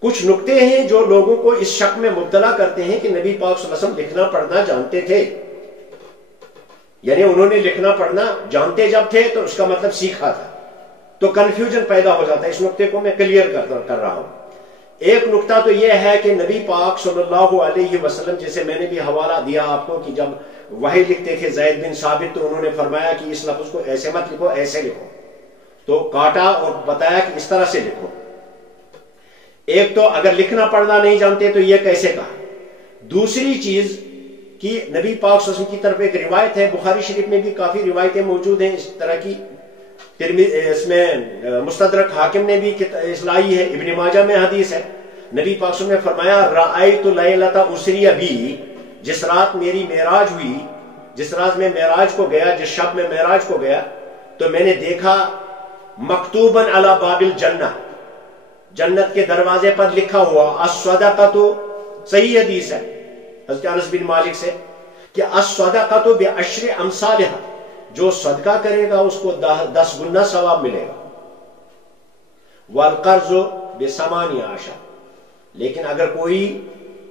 کچھ نقطے ہیں جو لوگوں کو اس شک میں مبتلا کرتے ہیں کہ نبی پاک صلی اللہ علیہ وسلم لکھنا پڑھنا جانتے تھے، یعنی انہوں نے لکھنا پڑھنا جانتے جب تھے تو اس کا مطلب سیکھا تھا. تو کنفیوژن پیدا ہو جاتا ہے. اس نقطے کو میں کلیئر کر رہا ہوں. ایک نقطہ تو یہ ہے کہ نبی پاک صلی اللہ علیہ وسلم، جیسے میں نے بھی حوالہ دیا آپ کو کہ جب وحی لکھتے تھے زید بن ثابت، تو انہوں نے فرمایا کہ اس لفظ کو ایسے مت لکھو، ایسے لکھو، تو کاٹا اور بتایا کہ اس طرح سے لکھو. ایک تو اگر لکھنا پڑھنا نہیں جانتے تو یہ کیسے کہا. دوسری چیز کہ نبی پاک صلی اللہ علیہ وسلم کی طرف ایک روایت ہے، بخاری شریف میں بھی کافی روایتیں موجود ہیں اس طرح کی، اس میں مستدرک حاکم نے بھی لائی ہے، ابن ماجہ میں حدیث ہے. نبی پاک صلی اللہ علیہ وسلم نے فرمایا رأیت لیلۃ اسری بی، جس رات میری معراج ہوئی، جس رات میں معراج کو گیا، جس شب میں معراج کو گیا، تو میں نے دیکھا مکتوباً علی باب الجنہ، جنت کے دروازے پر لکھا ہوا الصدقۃ، صحیح حدیث ہے حضرت انس بن مالک سے کہ الصدقۃ بعشر امثالها، جو صدقہ کرے گا اس کو 10 گنا ثواب ملے گا. والقرض ب18، لیکن اگر کوئی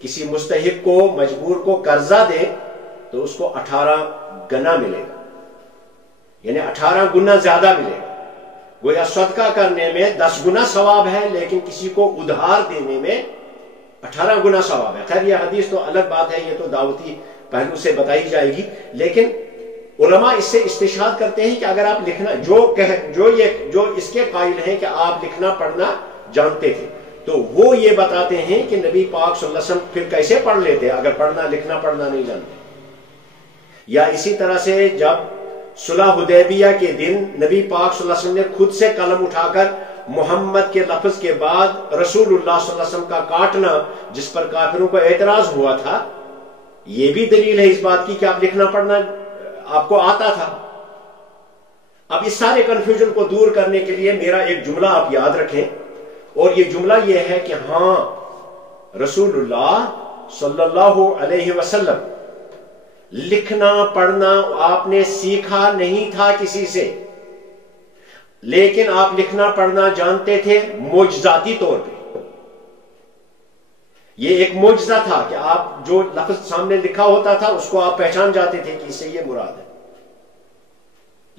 کسی مستحق کو، مجبور کو قرضہ دے تو اس کو 18 گنا ملے گا، یعنی 18 گنا زیادہ ملے گا. گویا صدقہ کرنے میں 10 گنا ثواب ہے، لیکن کسی کو ادھار دینے میں 18 گنا ثواب ہے. خیر یہ حدیث تو الگ بات ہے، یہ تو دعوتی پہلو سے بتائی جائے گی، لیکن علماء اس سے استشہاد کرتے ہیں کہ اگر آپ لکھنا جو اس کے قائل ہیں کہ آپ لکھنا پڑھنا جانتے تھے، تو وہ یہ بتاتے ہیں کہ نبی پاک صلی اللہ علیہ وسلم پھر کیسے پڑھ لیتے اگر لکھنا پڑھنا نہیں جانتے. یا اسی طرح سے جب صلح حدیبیہ کے دن نبی پاک صلی اللہ علیہ وسلم نے خود سے قلم اٹھا کر محمد کے لفظ کے بعد رسول اللہ صلی اللہ علیہ وسلم کا کاٹنا، جس پر کافروں کو اعتراض ہوا تھا، یہ بھی دلیل ہے اس بات کی کہ آپ لکھنا پڑھنا آپ کو آتا تھا۔ اب اس سارے کنفیوژن کو دور کرنے کے لیے میرا ایک جملہ آپ یاد رکھیں، اور یہ جملہ یہ ہے کہ ہاں، رسول اللہ صلی اللہ علیہ وسلم لکھنا پڑھنا آپ نے سیکھا نہیں تھا کسی سے، لیکن آپ لکھنا پڑھنا جانتے تھے معجزاتی طور پہ۔ یہ ایک معجزہ تھا کہ آپ جو لفظ سامنے لکھا ہوتا تھا اس کو آپ پہچان جاتے تھے کہ اس سے یہ مراد ہے،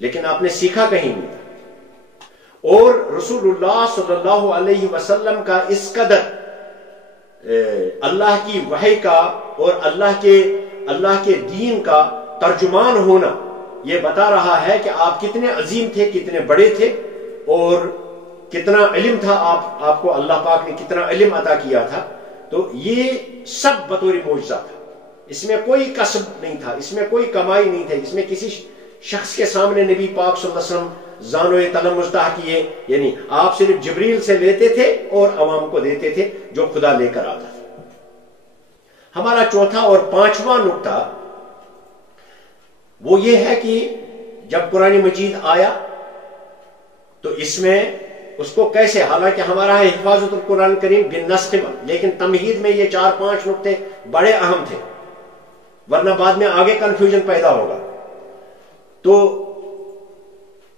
لیکن آپ نے سیکھا کہیں نہیں تھا۔ اور رسول اللہ صلی اللہ علیہ وسلم کا اس قدر اللہ کی وحی کا اور اللہ کے دین کا ترجمان ہونا یہ بتا رہا ہے کہ آپ کتنے عظیم تھے، کتنے بڑے تھے، اور کتنا علم تھا آپ کو اللہ پاک نے کتنا علم عطا کیا تھا۔ تو یہ سب بطور معجزہ تھا، اس میں کوئی کسب نہیں تھا، اس میں کوئی کمائی نہیں تھی، اس میں کسی شخص کے سامنے نبی پاک صلی اللہ علیہ وسلم زانو تلمذ کیے، یعنی آپ صرف جبریل سے لیتے تھے اور عوام کو دیتے تھے جو خدا لے کر آتا تھا۔ ہمارا چوتھا اور پانچواں نقطہ وہ یہ ہے کہ جب قرآن مجید آیا تو اس میں اس کو کیسے، حالانکہ ہمارا ہے حفاظت القرآن کریم بالنسخ، لیکن تمہید میں یہ 4-5 نقطے بڑے اہم تھے، ورنہ بعد میں آگے کنفیوژن پیدا ہوگا۔ تو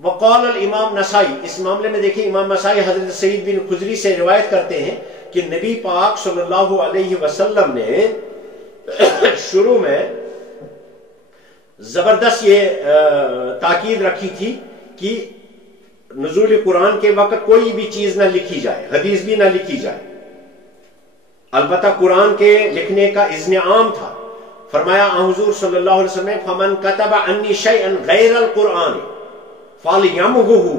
وقال الامام نسائی، اس معاملے میں دیکھیں امام نسائی حضرت سعید بن خدری سے روایت کرتے ہیں کہ نبی پاک صلی اللہ علیہ وسلم نے شروع میں زبردست یہ تاکید رکھی تھی کہ نزول قرآن کے وقت کوئی بھی چیز نہ لکھی جائے، حدیث بھی نہ لکھی جائے۔ البتہ قرآن کے لکھنے کا اذن عام تھا۔ فرمایا حضور صلی اللہ علیہ وسلم نے فمن کتب عنی شیئا غیر القرآن فلیمحہ،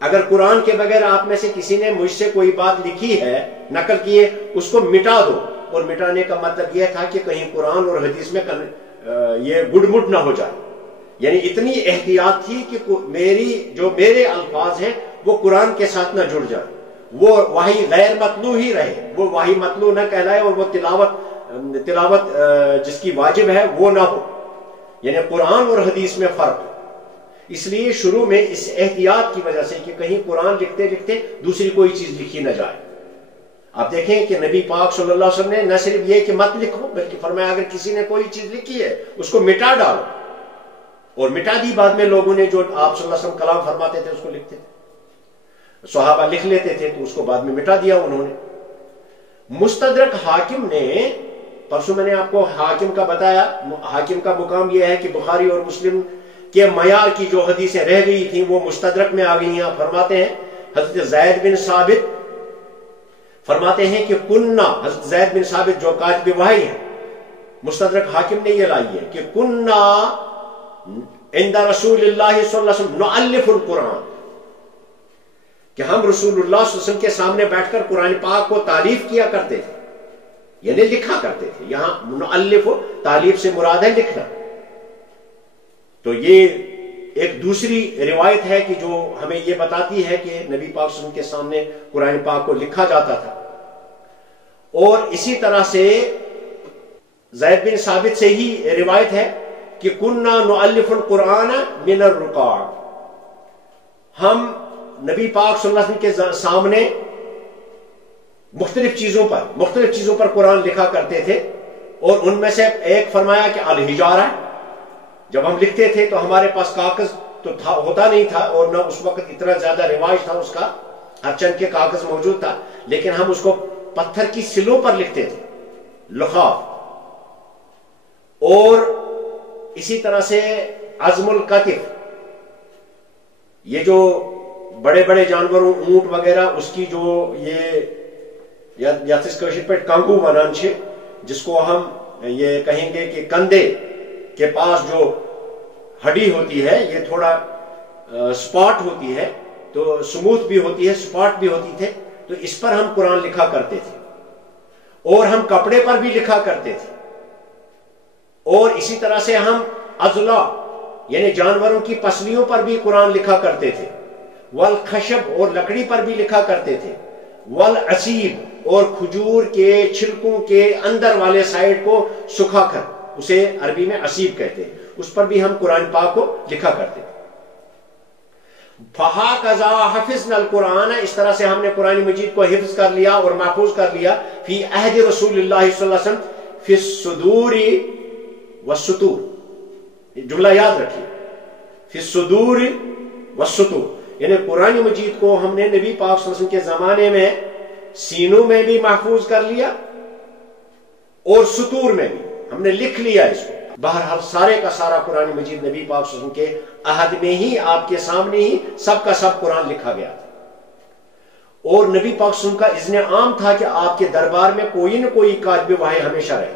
اگر قرآن کے بغیر آپ میں سے کسی نے مجھ سے کوئی بات لکھی ہے، نقل کی ہے، اس کو مٹا دو۔ اور مٹانے کا مطلب یہ تھا کہ کہیں قرآن اور حدیث میں یہ گڑ مٹ نہ ہو جائے، یعنی اتنی احتیاط تھی کہ میرے الفاظ ہیں وہ قرآن کے ساتھ نہ جڑ جائے، وہ وحی غیر مطلوع ہی رہے، وہ وحی مطلوع نہ کہلائے، اور وہ تلاوت جس کی واجب ہے وہ نہ ہو، یعنی قرآن اور حدیث میں فرق ہو۔ اس لیے شروع میں اس احتیاط کی وجہ سے کہ کہیں قرآن لکھتے لکھتے دوسری کوئی چیز لکھی نہ جائے۔ آپ دیکھیں کہ نبی پاک صلی اللہ علیہ وسلم نے نہ صرف یہ کہ مت لکھو، بلکہ فرمایا اگر کسی نے کوئی چیز لکھی ہے اس کو مٹا ڈالو، اور مٹا دی بعد میں لوگوں نے جو آپ صلی اللہ علیہ وسلم کلام فرماتے تھے اس کو لکھتے تھے، صحابہ لکھ لیتے تھے تو اس کو بعد میں مٹا دیا انہوں نے۔ مستدرک حاکم نے، پرسوں میں نے آپ کو حاکم کا بتایا، حاکم کا مقام یہ ہے کہ بخاری اور مسلم کے معیار کی جو حدیثیں رہ گئی تھیں وہ مستدرک میں آ گئی ہیں۔ فرماتے ہیں حضرت زید بن ثابت فرماتے ہیں کہ کننا، حضرت زید بن ثابت جو کاتب وحی ہیں، مستدرک حاکم نے یہ لائی ہے کہ کننا عند رسول اللہ صلی اللہ علیہ وسلم نؤلف القرآن، کہ ہم رسول اللہ صلی اللہ علیہ وسلم کے سامنے بیٹھ کر قرآن پاک کو تالیف کیا کرتے تھے، یعنی لکھا کرتے تھے۔ یہاں نؤلف تالیف سے مراد ہے لکھنا۔ تو یہ ایک دوسری روایت ہے کہ جو ہمیں یہ بتاتی ہے کہ نبی پاک صلی اللہ علیہ وسلم کے سامنے قرآن پاک کو لکھا جاتا تھا۔ اور اسی طرح سے زید بن ثابت سے ہی روایت ہے کہ کننا نؤلف القرآن من الرقاع، ہم نبی پاک صلی اللہ علیہ وسلم کے سامنے مختلف چیزوں پر قرآن لکھا کرتے تھے، اور ان میں سے ایک فرمایا کہ الحجارہ، جب ہم لکھتے تھے تو ہمارے پاس کاغذ تو ہوتا نہیں تھا، اور نہ اس وقت اتنا زیادہ رواج تھا اس کا، ہر چند کے کاغذ موجود تھا، لیکن ہم اس کو پتھر کی سلوں پر لکھتے تھے، لخاف۔ اور اسی طرح سے عزم القطف، یہ جو بڑے بڑے جانوروں اونٹ وغیرہ اس کی جو یہ کانگو ونان چھے، جس کو ہم یہ کہیں گے کہ کندھے کے پاس جو ہڈی ہوتی ہے یہ تھوڑا سپاٹ ہوتی ہے، تو سموتھ بھی ہوتی ہے، سپاٹ بھی ہوتی تھے، تو اس پر ہم قرآن لکھا کرتے تھے، اور ہم کپڑے پر بھی لکھا کرتے تھے، اور اسی طرح سے ہم اضلاع یعنی جانوروں کی پسلیوں پر بھی قرآن لکھا کرتے تھے، والخشب اور لکڑی پر بھی لکھا کرتے تھے، والعصیب اور کھجور کے چھلکوں کے اندر والے سائڈ کو سکھا کر، اسے عربی میں عصیب کہتے ہیں، اس پر بھی ہم قرآن پاک کو لکھا کرتے تھے۔ فَهَكَذَا حَفِظْنَا الْقُرْآنَ، اس طرح سے ہم نے قرآن مجید کو حفظ کر لیا اور محفوظ کر لیا، فی عہد رسول اللہ صلی اللہ علیہ وسلم، فی الصدور والسطور، جملہ یاد رکھیے، فی الصدور والسطور، یعنی قرآن مجید کو ہم نے نبی پاک صلی اللہ علیہ وسلم کے زمانے میں سینوں میں بھی محفوظ کر لیا اور سطور میں بھی ہم نے لکھ لیا اس کو۔ بہرحال سارے کا سارا قرآن مجید نبی پاک صلی اللہ علیہ وسلم کے عہد میں ہی، آپ کے سامنے ہی سب کا سب قرآن لکھا گیا تھا، اور نبی پاک صلی اللہ علیہ وسلم کا اذن عام تھا کہ آپ کے دربار میں کوئی نہ کوئی کاتب وحی ہمیشہ رہے۔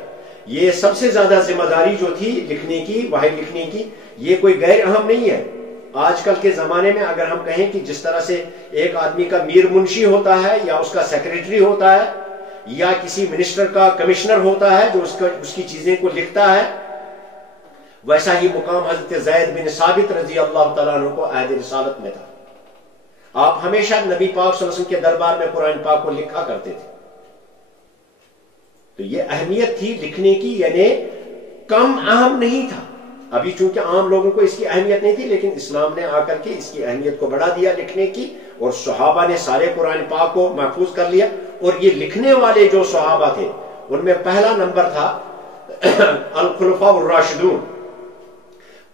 یہ سب سے زیادہ ذمہ داری جو تھی لکھنے کی، وحی لکھنے کی، یہ کوئی غیر اہم نہیں ہے۔ آج کل کے زمانے میں اگر ہم کہیں کہ جس طرح سے ایک آدمی کا میر منشی ہوتا ہے یا اس کا سیکریٹری ہوتا ہے یا کسی منسٹر کا کمشنر ہوتا ہے جو اس کی چیزیں کو لکھتا ہے، ویسا ہی مقام حضرت زید بن ثابت رضی اللہ تعالیٰ عنہ کو عہد رسالت میں تھا۔ آپ ہمیشہ نبی پاک صلی اللہ علیہ وسلم کے دربار میں قرآن پاک کو لکھا کرتے تھے۔ تو یہ اہمیت تھی لکھنے کی، یعنی کم اہم نہیں تھا۔ ابھی چونکہ عام لوگوں کو اس کی اہمیت نہیں تھی، لیکن اسلام نے آ کر کے اس کی اہمیت کو بڑھا دیا لکھنے کی، اور صحابہ نے سارے قرآن پاک کو محفوظ کر لیا۔ اور یہ لکھنے والے جو صحابہ تھے ان میں پہلا نمبر تھا الخلفاء الراشدون۔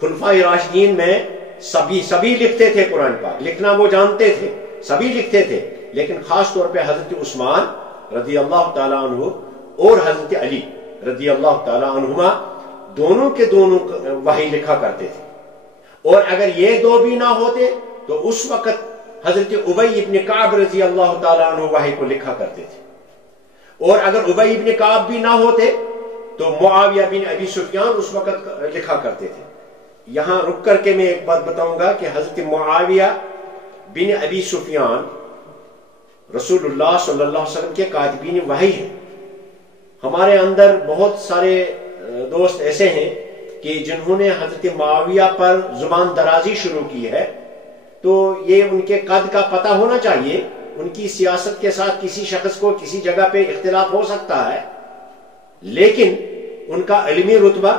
خلفاء راشدین میں سبھی لکھتے تھے قرآن پاک، لکھنا وہ جانتے تھے، سبھی لکھتے تھے، لیکن خاص طور پہ حضرت عثمان رضی اللہ تعالیٰ عنہ اور حضرت علی رضی اللہ تعالیٰ عنہما، دونوں کے دونوں وحی لکھا کرتے تھے۔ اور اگر یہ دو بھی نہ ہوتے تو اس وقت حضرت ابی ابن کعب رضی اللہ تعالیٰ عنہ وحی کو لکھا کرتے تھے، اور اگر ابی ابن کعب بھی نہ ہوتے تو معاویہ بن ابی سفیان اس وقت لکھا کرتے تھے۔ یہاں رک کر کے میں ایک بات بتاؤں گا کہ حضرت معاویہ بن ابی سفیان رسول اللہ صلی اللہ علیہ وسلم کے کاتبین وحی ہیں۔ ہمارے اندر بہت سارے دوست ایسے ہیں کہ جنہوں نے حضرت معاویہ پر زبان درازی شروع کی ہے، تو یہ ان کے قد کا پتہ ہونا چاہیے۔ ان کی سیاست کے ساتھ کسی شخص کو کسی جگہ پہ اختلاف ہو سکتا ہے، لیکن ان کا علمی رتبہ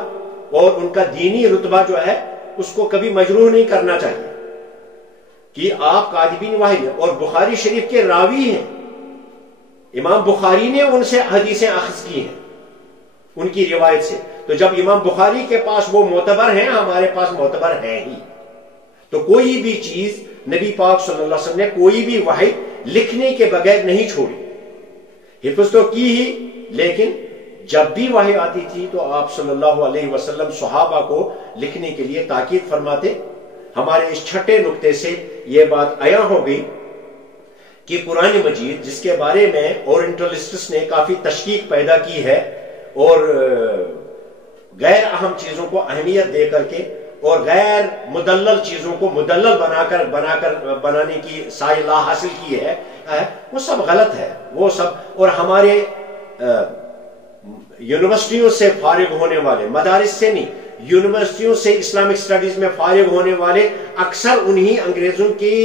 اور ان کا دینی رتبہ جو ہے اس کو کبھی مجروح نہیں کرنا چاہیے کہ آپ کاتبین وحی ہیں، اور بخاری شریف کے راوی ہیں۔ امام بخاری نے ان سے حدیثیں اخذ کی ہیں ان کی روایت سے، تو جب امام بخاری کے پاس وہ معتبر ہیں، ہمارے پاس معتبر ہیں ہی۔ تو کوئی بھی چیز نبی پاک صلی اللہ علیہ وسلم نے کوئی بھی وحی لکھنے کے بغیر نہیں چھوڑی، حفظ تو کی ہی، لیکن جب بھی وحی آتی تھی تو آپ صلی اللہ علیہ وسلم صحابہ کو لکھنے کے لیے تاکید فرماتے۔ ہمارے اس چھٹے نقطے سے یہ بات عیاں ہو گئی کہ قرآن مجید، جس کے بارے میں اورینٹلسٹس نے کافی تشکیک پیدا کی ہے اور غیر اہم چیزوں کو اہمیت دے کر کے اور غیر مدلل چیزوں کو مدلل بنانے کی سائلہ حاصل کی ہے، وہ سب غلط ہے، وہ سب۔ اور ہمارے یونیورسٹیوں سے فارغ ہونے والے، مدارس سے نہیں، یونیورسٹیوں سے اسلامک سٹڈیز میں فارغ ہونے والے اکثر انہی انگریزوں کی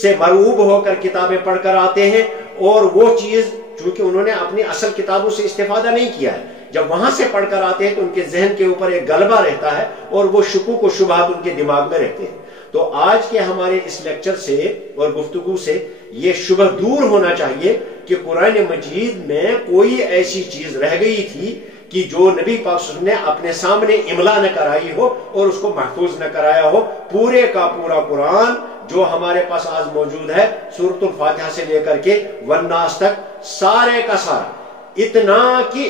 سے مرعوب ہو کر کتابیں پڑھ کر آتے ہیں، اور وہ چیز چونکہ انہوں نے اپنی اصل کتابوں سے استفادہ نہیں کیا ہے، جب وہاں سے پڑھ کر آتے ہیں تو ان کے ذہن کے اوپر ایک غلبہ رہتا ہے اور وہ شکوک و شبہات ان کے دماغ میں رہتے ہیں۔ تو آج کے ہمارے اس لیکچر سے اور گفتگو سے یہ شبہ دور ہونا چاہیے کہ قرآن مجید میں کوئی ایسی چیز رہ گئی تھی کہ جو نبی پاک صلی اللہ علیہ وسلم نے اپنے سامنے املا نہ کرائی ہو اور اس کو محفوظ نہ کرایا ہو۔ پورے کا پورا قرآن جو ہمارے پاس آج موجود ہے، سورۃ الفاتحہ سے لے کر کے والناس تک، سارے کا سارا، اتنا کہ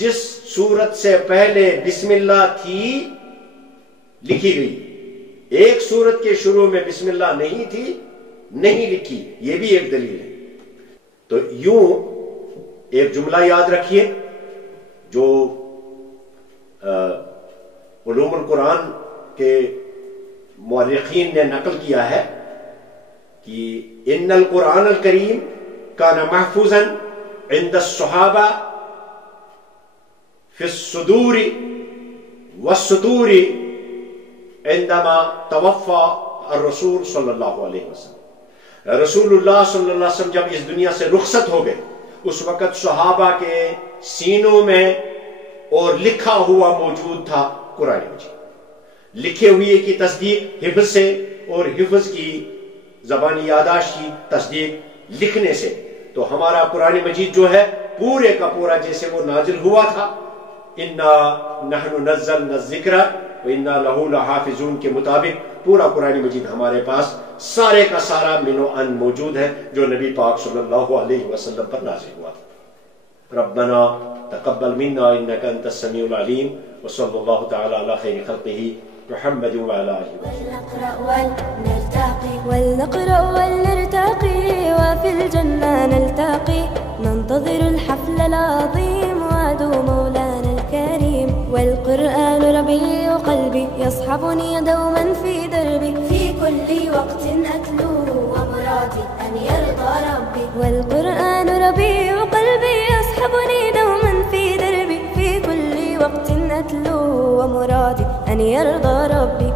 جس سورت سے پہلے بسم اللہ تھی لکھی گئی، ایک سورت کے شروع میں بسم اللہ نہیں تھی، نہیں لکھی، یہ بھی ایک دلیل ہے۔ تو یوں ایک جملہ یاد رکھیے جو علوم القرآن کے مورخین نے نقل کیا ہے کہ ان القرآن الکریم کان محفوظا عند الصحابہ فی الصدور والسطور عندما توفى الرسول صلی اللہ علیہ وسلم۔ رسول اللہ صلی اللہ علیہ وسلم جب اس دنیا سے رخصت ہو گئے اس وقت صحابہ کے سینوں میں اور لکھا ہوا موجود تھا قرآن مجید، لکھے ہوئے کی تصدیق حفظ سے اور حفظ کی زبانی یاداشت کی تصدیق لکھنے سے. تو ہمارا قرآن مجید جو ہے پورے کا پورا جیسے وہ نازل ہوا تھا انا نحن نزلنا الذکر وانا لہ لحافظون کے مطابق پورا قرآن مجید ہمارے پاس سارے کا سارا من و ان موجود ہے جو نبی پاک صلی اللہ علیہ وسلم پر نازل ہوا تھا. ربنا تقبل منا انك انت السميع العليم وصلى الله تعالى على خير خلقه محمد وعلى اله ولنقرأ ولنرتقي وفي الجنة نلتقي ننتظر الحفل العظيم وعد مولانا الكريم والقرآن ربيع قلبي يصحبني دوما في دربي في كل وقت أتلوه ومرادي أن يرضى ربي والقرآن ربيع قلبي يصحبني دوما في دربي في كل وقت أتلوه ومرادي أن يرضى ربي